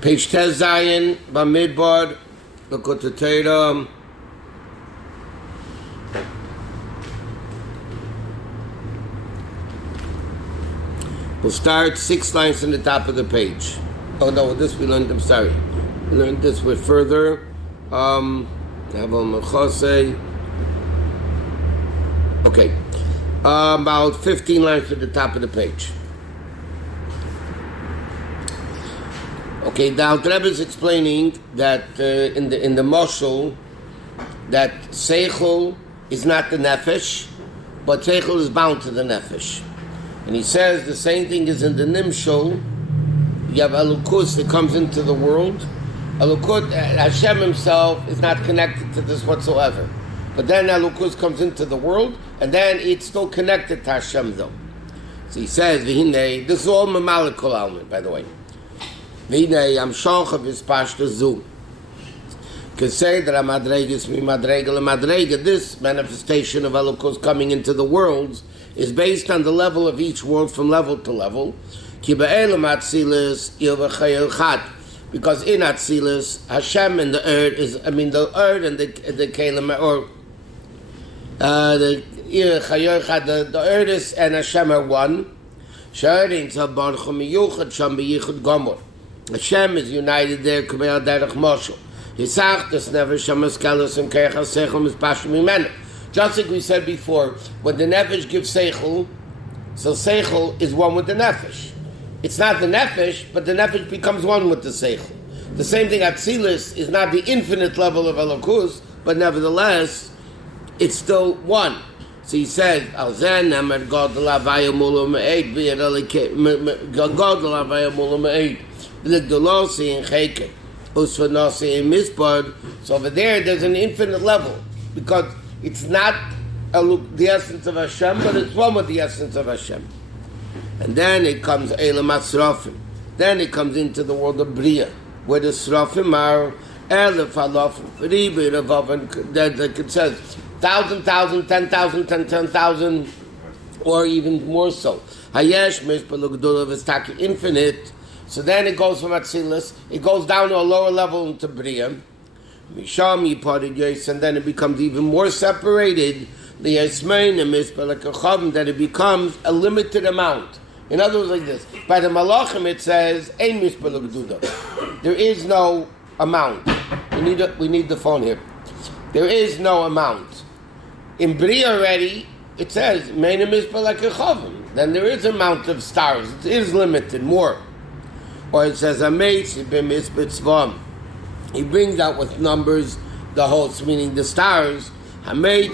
Page Tez Zion, Bamidbar, Likkutei Torah. We'll start 6 lines on the top of the page. Oh no, this we learned, I'm sorry. We learned this with further. Okay. About 15 lines to the top of the page. Okay, now the Rabbi is explaining that in the Moshul, that Seichel is not the Nefesh, but Seichel is bound to the Nefesh. And he says the same thing is in the Nimshul. You have Elukus that comes into the world. Elukut, Hashem himself is not connected to this whatsoever. But then Elukus comes into the world, and then it's still connected to Hashem though. So he says, V'hinei, this is all Mamalik Kol Almin, by the way. V'hinei, am Shochav is Pashta Zu. Could say that Amadrega is mi Madrega Madrega. This manifestation of Elukus coming into the worlds is based on the level of each world from level to level. Because in Atzilus, Hashem and the earth the earth and the Kalim, or the earth is and Hashem are one. Hashem is united there. Just like we said before, when the Nefesh gives Seichel, so Seichel is one with the Nefesh. It's not the Nefesh, but the Nefesh becomes one with the Seichel. The same thing, Atzilus is not the infinite level of Elokus, but nevertheless, it's still one. So he says, Alzen Amar God Lavaya Mulu Me'ed, God Lavaya Mulu Me'ed, V'Ligdolosi and Cheke, Usvanosi and Mispad. So over there's an infinite level, because it's not the essence of Hashem, but it's one with the essence of Hashem. And then it comes Elam HaSrafim. Then it comes into the world of Bria, where the Srafim are Elef Halafim, Ribi Revav, that it says 1,000, 10,000, 10,000, or even more so. Hayesh Mishpah L'Gdula V'Staki, infinite. So then it goes from Atzilus, it goes down to a lower level into Bria. Misham Yiparid Yos, and then it becomes even more separated. The Yismain and Mishpah L'Kachavim, that it becomes a limited amount. In other words, like this: by the Malachim it says Ein Mishpah L'Gduda. There is no amount. We need the phone here. There is no amount. In Bria already it says Mein Mishpah L'Kachavim. Then there is an amount of stars. It is limited more. Or it says Ameitzi b'Mishpah Tzvam. He brings out with numbers the hosts, meaning the stars. Like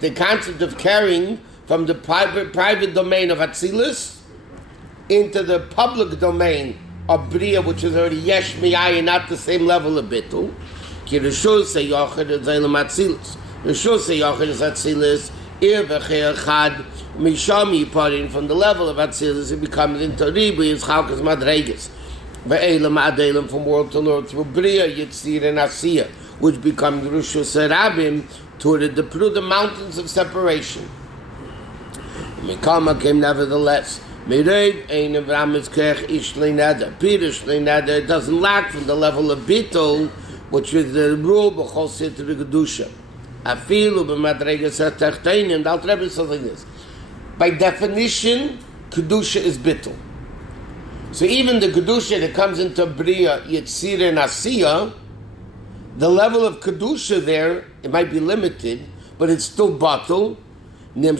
the concept of carrying from the private domain of Atzilus into the public domain of Bria, which is already Yesh Mi'ayin, not the same level of Bittul. Ki Rishus Yochid is Elam Atzilus. Rishus Yochid is Atzilus. Ir V'chei Echad Misham Yiparin, from the level of Atzilus it becomes into Ribi, is Chalkas Madregas. Ve'elam Adelam, from world to world, through Bria, Yitzir and Asiya, which becomes Rishus Rabim, to the mountains of separation. Mikama came nevertheless. Mirev Ein Avram Iskech Ish Leinada. Pirish Leinada, it doesn't lack from the level of Bittul, which is the rule B'chol Sitri Kedusha. Afilu B'madregas HaTachtein, and Al Rebbe says like this. By definition, Kedusha is Bittul. So even the Kedusha that comes into Bria, Yitzir and Asiya, the level of Kedusha there, it might be limited, but it's still Batul. Like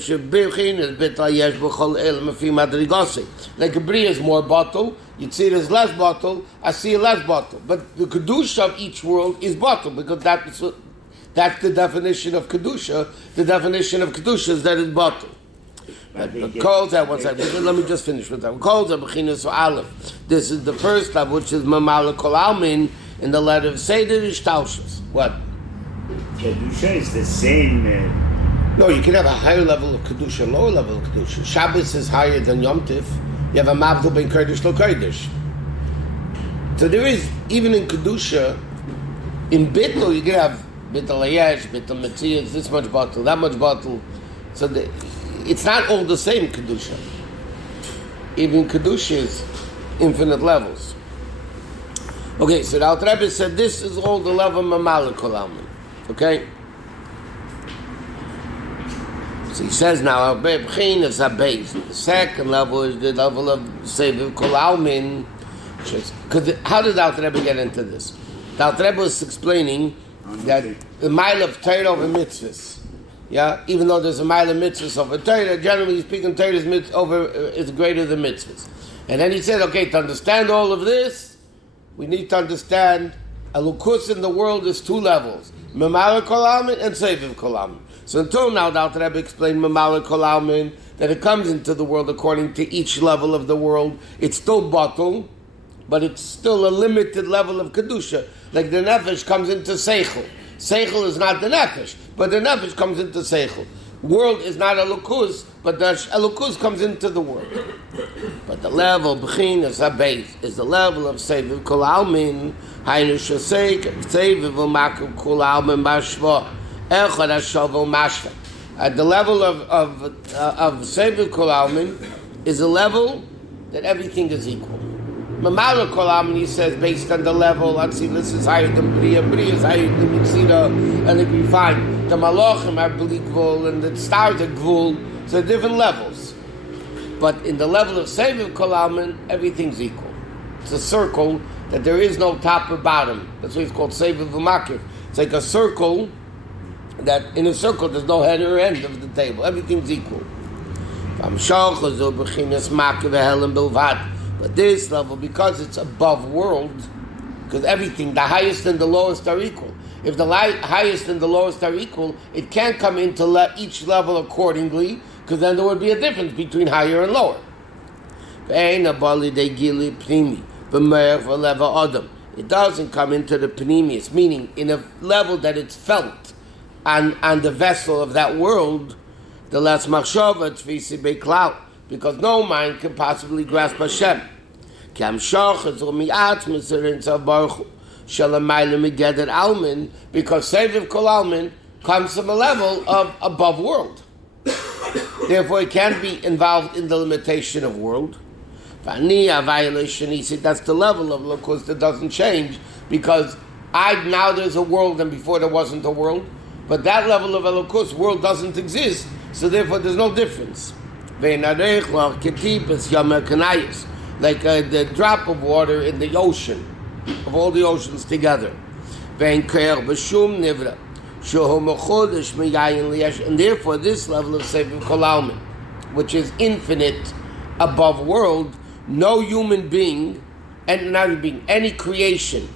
Bria is more Batul, Yitzir is less Batul, Asiya less Batul. But the Kedusha of each world is Batul, because that's the definition of Kedusha. The definition of Kedusha is that it's Batul. Let me just finish with that. This is the first level, which is Mamalik Kol Almin in the letter of Seder Ishtalshus. What? Kedusha is the same. No, you can have a higher level of Kedusha, lower level of Kedusha. Shabbos is higher than Yom Tif. You have a Mavdul ben Kurdish lo Kurdish. So there is, even in Kedusha, in Bittul, you can have Bittul Ayesh, Bittul Metzias, this much bottle, that much bottle. So it's not all the same Kedusha. even Kedusha is infinite levels. Okay, so the Alter Rebbe said this is all the level of Mamala Kol Almin. Okay? So he says now, is a base. The second level is the level of Seviv Kol Almin. How did the Alter Rebbe get into this? The Alter Rebbe was explaining that the mile of Torah over mitzvahs, yeah, even though there's a mile of mitzvahs over Torah, generally speaking, Torah is greater than mitzvahs. And then he said, okay, to understand all of this, we need to understand Elukus in the world is two levels: Mamala Kol Almin and Seviv Kol Almin. So until now, the Alter Rebbe explained Mamala Kol Almin, that it comes into the world according to each level of the world. It's still batul, but it's still a limited level of Kedusha. Like the Nefesh comes into Seichel. Seichel is not the Nefesh, but the Nefesh comes into Seichel. World is not Elukus, but the Elukus comes into the world. But the level, B'chin, is a base, is the level of Seviv Kol Almin, Hainu Shasek, Seviv U'Makim Kol Almin Bashva, Echad HaShavu Mashva. At the level of Seviv Kol Almin is a level that everything is equal. Mamala Kol Almin, he says, based on the level, let's see, this is higher than Bria, Bria is higher than Mitzira, and if we find the Malachim are Bli Gvul, and the stars are Gvul, so different levels. But in the level of Seviv Kol Almin, everything's equal. It's a circle that there is no top or bottom. That's why it's called Seviv U'Makiv. It's like a circle that in a circle there's no head or end of the table. Everything's equal. But this level, because it's above world, because everything, the highest and the lowest are equal. If the highest and the lowest are equal, it can't come into each level accordingly, because then there would be a difference between higher and lower. It doesn't come into the Pneumius, meaning in a level that it's felt on the vessel of that world, the less machshava tfisi beklal, because no mind can possibly grasp Hashem. Because Seviv Kol Almin comes from a level of above world. Therefore, it can't be involved in the limitation of world. That's the level of Lukus that doesn't change, because now there's a world and before there wasn't a world. But that level of Elokus, world doesn't exist, so therefore there's no difference. Like the drop of water in the ocean, of all the oceans together. And therefore this level of Seviv Kol Almin, which is infinite above world, no human being, and not being any creation,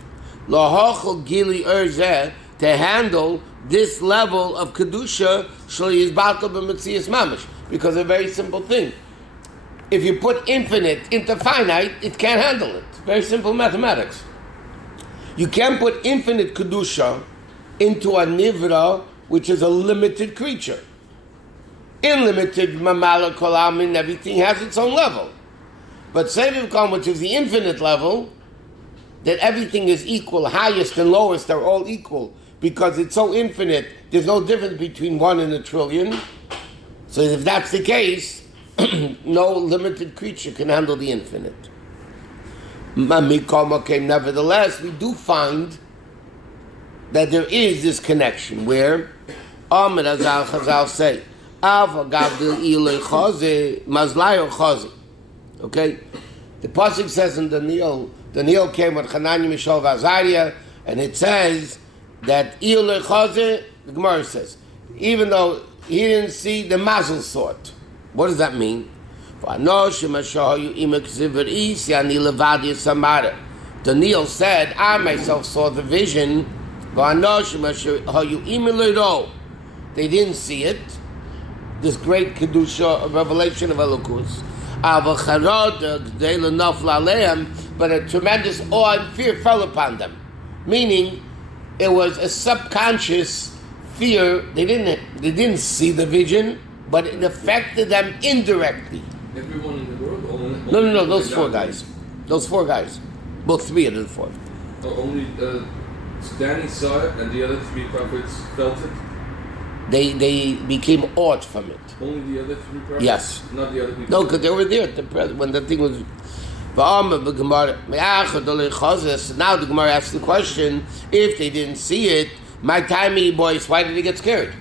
to handle this level of Kedusha, because a very simple thing. If you put infinite into finite, it can't handle it. Very simple mathematics. You can't put infinite Kedusha into a Nivra, which is a limited creature. Unlimited Mamala Kol Almin, everything has its own level. But Seviv Kol, which is the infinite level, that everything is equal, highest and lowest are all equal, because it's so infinite, there's no difference between 1 and a trillion. So if that's the case, no limited creature can handle the infinite. Nevertheless, we do find that there is this connection where Amr Azal Chazal say, okay? The Pasuk says in Daniel came with Hanani, Mishael, Azariah, and it says that the Gemara says, even though he didn't see the mazel saw it. What does that mean? Daniel said, I myself saw the vision. They didn't see it. This great Kedusha, revelation of Elokus. But a tremendous awe and fear fell upon them. Meaning, it was a subconscious fear. They didn't see the vision, but it affected them indirectly. Everyone in the world? No, those four guys. Those four guys. Well, 3 out of the 4. Only Danny saw it and the other 3 prophets felt it? They became awed from it. Only the other three brothers? Yes. Not the other people? No, because they were there at when the thing was. Now the Gemara asks the question: if they didn't see it, my tiny boys, why did they get scared?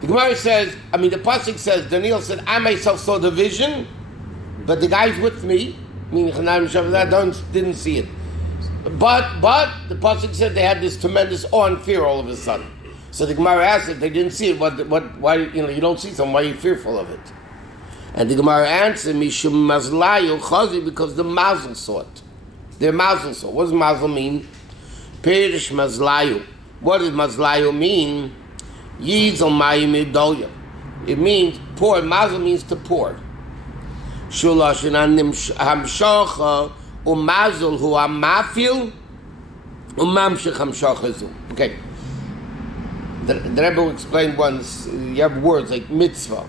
The Gemara says, the pasuk says, Daniel said, I myself saw the vision, but the guys with me, meaning Chanan and Shavos, didn't see it. But the pasuk said they had this tremendous awe and fear all of a sudden. So the Gemara asked if they didn't see it, why you don't see something, why are you fearful of it? And the Gemara answered, Mishum Mazlayu Chazi, because the Mazel saw it. Their Mazel saw. What does Mazel mean? Perish Mazlayu. What does Mazlayu mean? Yizal Mayim Idoya. It means pour. Mazel means to pour. Shulash Hamshacha Umazel Hu Amafil Umamshich Hamshacha. Okay. The Rebbe explained once, you have words like mitzvah.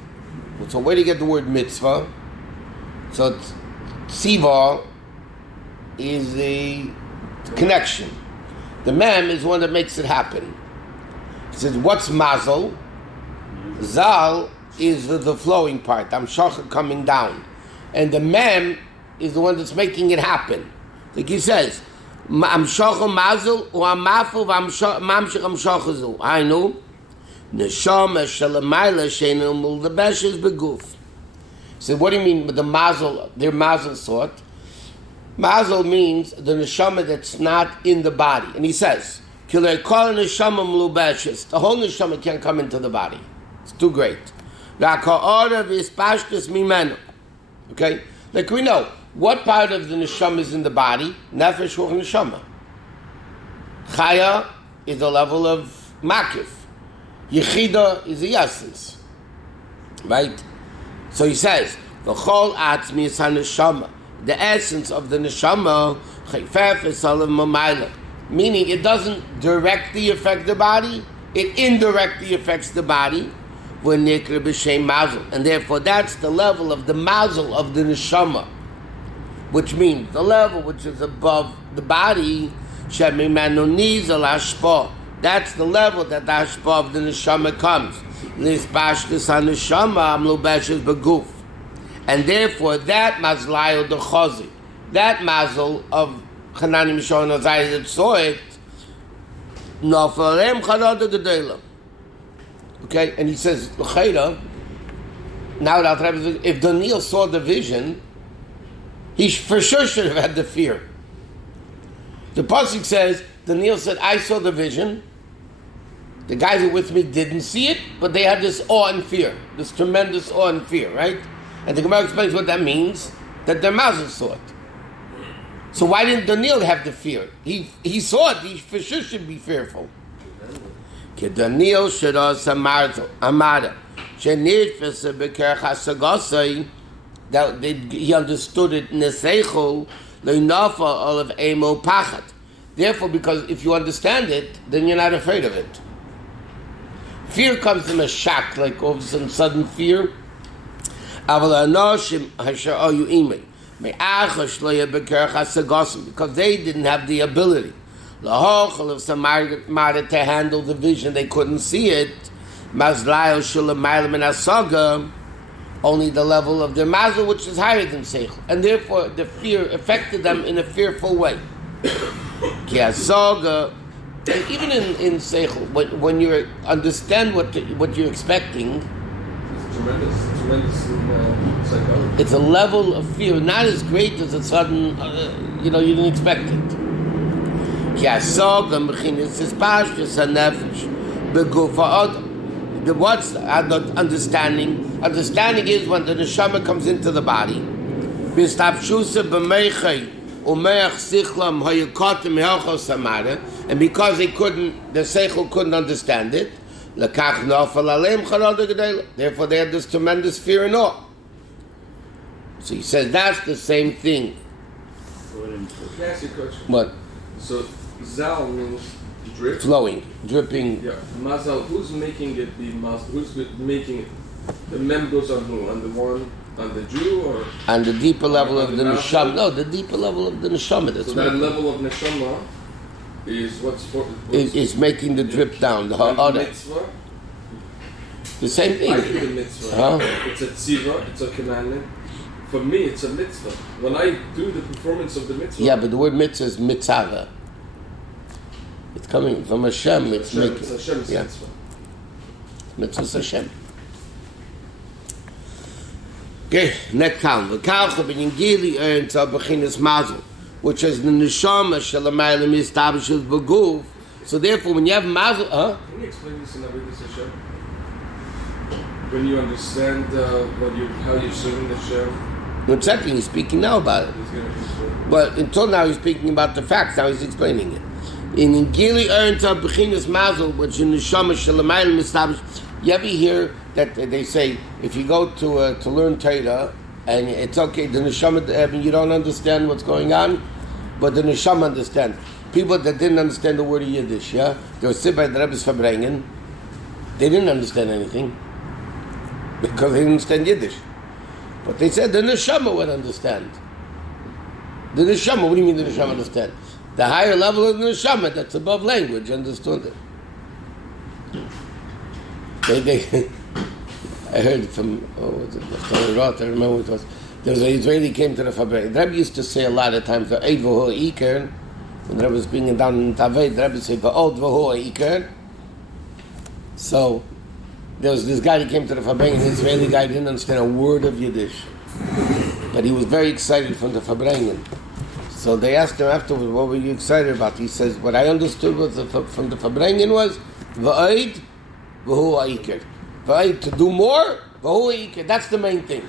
So where do you get the word mitzvah? So tziva is the connection. The mem is one that makes it happen. He says, what's mazel? Zal is the flowing part. Amshacha coming down. And the mem is the one that's making it happen. Like he says, Amshacha mazel u'amafel v'amamshich amshacha zu. I know. Neshama shalamayla sheinu muldabeshes beguf. So what do you mean with the mazel? Their mazel sort. Mazel means the neshama that's not in the body. And he says, Kilei kol neshama mulubeshes. The whole neshama can't come into the body. It's too great. Raka'ora v'ispashtus mimenu. Okay? Like we know, what part of the neshama is in the body? Nefesh or neshama. Chaya is the level of makif. Yechida is the essence. Right? So he says, V'chol atzmi is ha-neshama. The essence of the neshama, chayfef is salav mamayla. Meaning it doesn't directly affect the body, it indirectly affects the body. V'nikra b'shem mazel. And therefore that's the level of the mazel of the neshama. Which means the level which is above the body, shemimanu nizal hashpah. That's the level that the hashpah of the neshama comes. Lisbashtis ha-neshama amlubeshes beguf. And therefore that mazlayo the chazi, that mazel of Chanani Mishon Azai that saw it, nafalem chanada gedela. Okay, and he says, l'chayda, now that if Daniel saw the vision, he for sure should have had the fear. The pasuk says, Daniel said, I saw the vision. The guys who were with me didn't see it, but they had this awe and fear, this tremendous awe and fear, right? And the Gemara explains what that means, that their mazel saw it. So why didn't Daniel have the fear? He saw it, he for sure should be fearful. Daniel that he understood it in the seichel, therefore, because if you understand it, then you're not afraid of it. Fear comes in a shock, like all of a sudden fear. Because they didn't have the ability to handle the vision, they couldn't see it. Only the level of their mazel, which is higher than seichel, and therefore the fear affected them in a fearful way. And even in seichel, when you understand what you're expecting, it's tremendous psychology. It's a level of fear, not as great as a sudden, you didn't expect it. What's understanding? Understanding is when the neshama comes into the body. And because the seichel couldn't understand it, therefore they had this tremendous fear and awe. So he says that's the same thing. What? So Zal means drip. Flowing, dripping. Yeah. Mazal, who's making it be Mazal? Who's making it? The mem goes on who? On the one, on the Jew, or? On the deeper level of the neshama. No, the deeper level of the neshama. That's so that level of neshama is what's is making the drip down. The mitzvah the same thing. I do the mitzvah. It's a tziva, it's a commandment. For me, it's a mitzvah. When I do the performance of the mitzvah... Yeah, but the word mitzvah is mitzvah. It's coming from Hashem. It's Hashem's yeah. mitzvah. Mitzvah is Hashem. Okay, next time. V'kalcha b'yingili earns a b'chinas mazel, which is the neshama shalamayla mistabishes b'guf. So therefore, when you have mazel... Can you explain this in Avodas Hashem? When you understand how you're serving the Hashem? One second, he's speaking now about it. Well, until now he's speaking about the facts, now he's explaining it. In Gili earns a b'chinas mazel, which in neshama shalamayla mistabish. You ever hear that they say, if you go to learn Torah, and it's okay, the neshama, you don't understand what's going on, but the neshama understands. People that didn't understand the word of Yiddish, yeah? They were sit by the Rebbe's Verbrengen. They didn't understand anything, because they didn't understand Yiddish. But they said the neshama would understand. The neshama, what do you mean the neshama understand? The higher level of the neshama, that's above language, understood it. I heard from, I remember what it was. There was an Israeli came to the Fabrik. The Rabbi used to say a lot of times, when the Rebbe was bringing down in Taved, the Rebbe said, V'od v'ho Iker. So, there was this guy that came to the Fabrik, and the Israeli guy didn't understand a word of Yiddish. But he was very excited from the Fabrik. So they asked him afterwards, what were you excited about? He says, what I understood was from the Fabrik was, V'od v'ho Iker. Right? To do more, that's the main thing.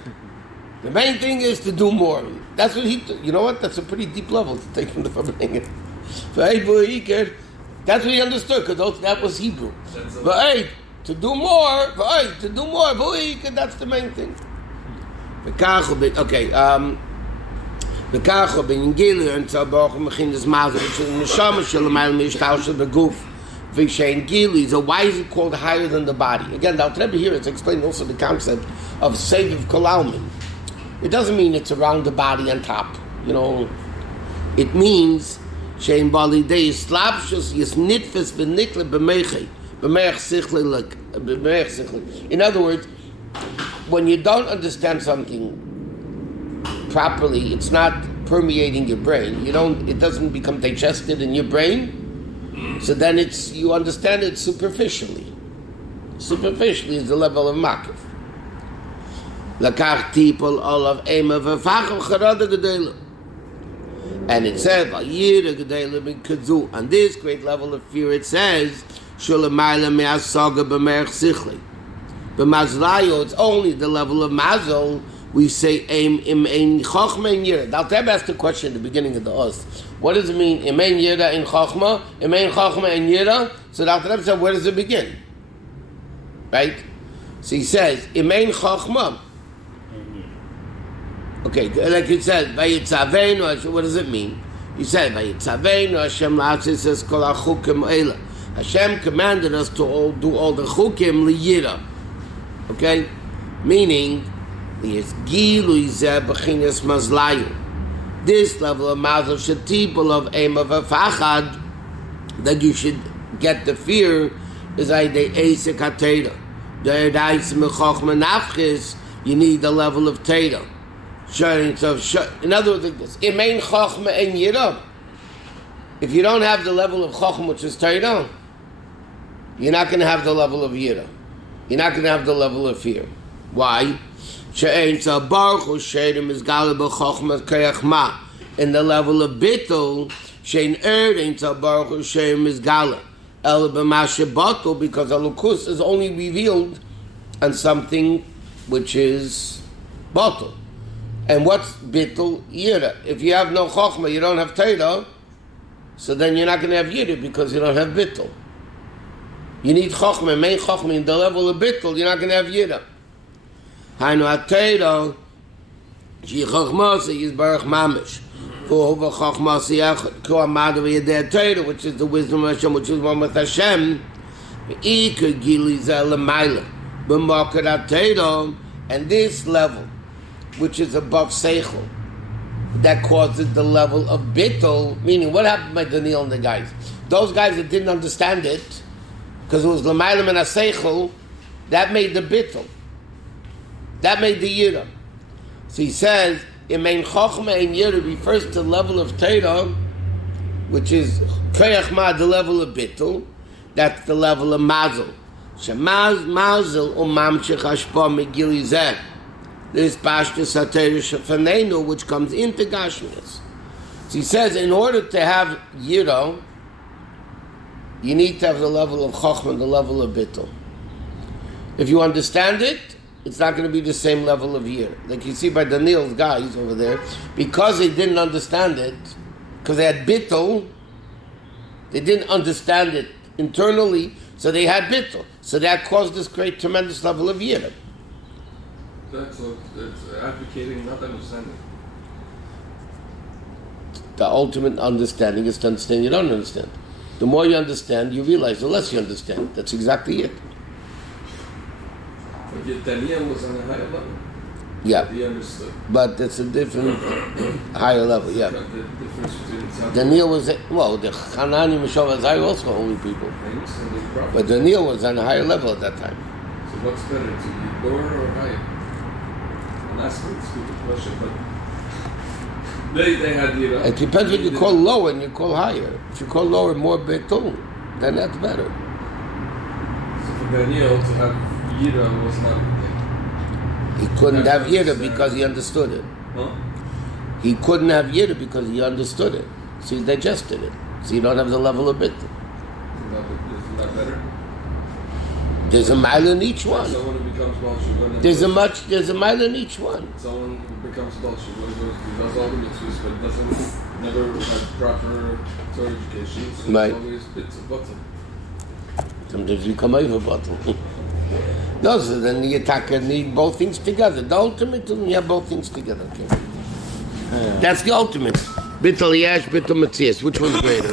The main thing is to do more. That's what you know what? That's a pretty deep level to take from the Fabrengen. That's what he understood, because that was Hebrew. To do more, that's the main thing. Okay, the Kacho ben Gili and Tzabach Mechinas Mazel, which is Neshama Shalamayel Mishtal the Goof. Vishain Gili, so why is it called higher than the body? Again, the Rebbe here is explaining also the concept of Seviv Kolalmin. It doesn't mean it's around the body on top. You know, it means Shein Bali Dei Slapshus Yis Nitfes V'Nikle B'Meichei B'Meich Sichle. In other words, when you don't understand something properly, it's not permeating your brain. It doesn't become digested in your brain. So then you understand it superficially. Superficially is the level of makif. Lakach tipol olav ema v'facham charada gedela. And it says, v'yira gedela b'kadzu. On this great level of fear, it says, shulamayla me'asaga b'merch sichle. B'mazlayo, it's only the level of mazel. We say, im ein chochma in yira. Now, Rebbe asked the question at the beginning of the Oz. What does it mean? Im ein yira in chochma? Im ein chochma in yira? So the Rebbe said, where does it begin? Right? So he says, im ein chochma. Okay, like it says, Vayitzaveinu, what does it mean? He said, Vayitzaveinu, Hashem la'atzis es kol ha'chukim eila. Hashem commanded us to do all the chukim liyira. Okay? Meaning, this level of mazel shetibul of aim of a fachad, that you should get the fear, is the asik hatera. You need the level of tera. In other words, it main chochma and yira. If you don't have the level of chochma, which is tera, you're not going to have the level of yira. You're not going to have the level of fear. Why? In the level of bittul, because alukus is only revealed on something which is batul. And what's bittul? Yira. If you have no chokhmah, you don't have Torah, so then you're not going to have yira because you don't have bittul. You need chokhmah, main chokhmah in the level of bittul, you're not going to have yira. Hainu ha-Torah, she chokhmah is baruch mamish. Over chokhmah siyachot, ko amadu v'yedei Torah, which is the wisdom of Hashem, which is one with Hashem. V'ikar gili zeh l'mayla, b'makar ha-Torah, and this level, which is above seichel, that causes the level of bittul. Meaning, what happened by Daniel and the guys? Those guys that didn't understand it, because it was l'mayla and ha-seichel, That made the bittul. That made the yira. So he says, in main chokhmah and yira refers to the level of Torah, which is koyach ma, the level of bittul. That's the level of mazel. Shemaz mazel umamshich hashpa megili zeh. There's pashtus haTorah shefanenu, which comes into gashmias. So he says, in order to have yira, you need to have the level of chokhmah, the level of bittul. If you understand it, it's not going to be the same level of yira. Like you see by Daniel's guys over there, because they didn't understand it, because they had bittul, they didn't understand it internally, so they had bittul. So that caused this great, tremendous level of yira. That's advocating, not understanding. The ultimate understanding is to understand you don't understand. The more you understand, you realize, the less you understand. That's exactly it. But yet Daniel was on a higher level. Yeah. He understood. But it's a different, higher level, yeah. The difference between itself. Daniel was, the Hanani, Mishael, Azai were also holy people. But Daniel was on a higher level at that time. So what's better, to be lower or higher? I'm asking a stupid question, but they had the... It depends what you call lower and you call higher. If you call lower more betul, then that's better. So for Daniel to have Yira was not... He couldn't have Yira because he understood it. Huh? He couldn't have Yira because he understood it. So he digested it. So you don't have the level of betul. Isn't that better? There's a mile in each one. Someone who becomes Balshu. There's a mile in each one. Someone who becomes Balshu, he does all the mitzvahs, but doesn't never have proper Torah education. So Right. It's always bits of bottom. Sometimes you come over bottle. No, so then the attacker need both things together. The ultimate, you have both things together. Okay. That's the ultimate. Bittul Yash, Bittul Matthias. Which one's greater?